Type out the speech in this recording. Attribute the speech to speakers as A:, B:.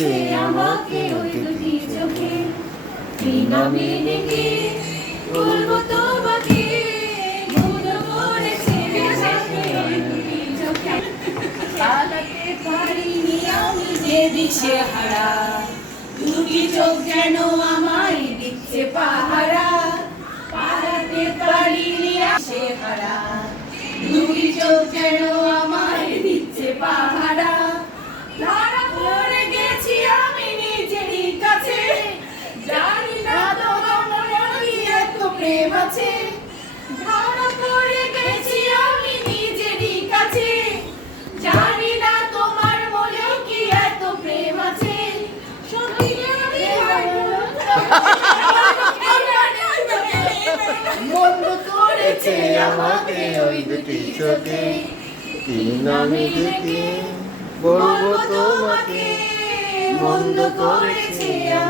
A: করেছে আমাকে ওই দুটি চোখে। নামে ডেকে বলব তোমাকে চোখ। যেন আমায় দিচ্ছে পাহারা। পালাতে পারিনি সে হারা দুটি চোখ যেন আমায় দিচ্ছে পাহারা। ধরা আমি কাছে। মনে আছে। সত্যি করেছে আমাকে ওই দুটি চোখে।
B: কি নামে ডেকে বলব তোমাকে।
A: বন্ধ করেছে আমাকে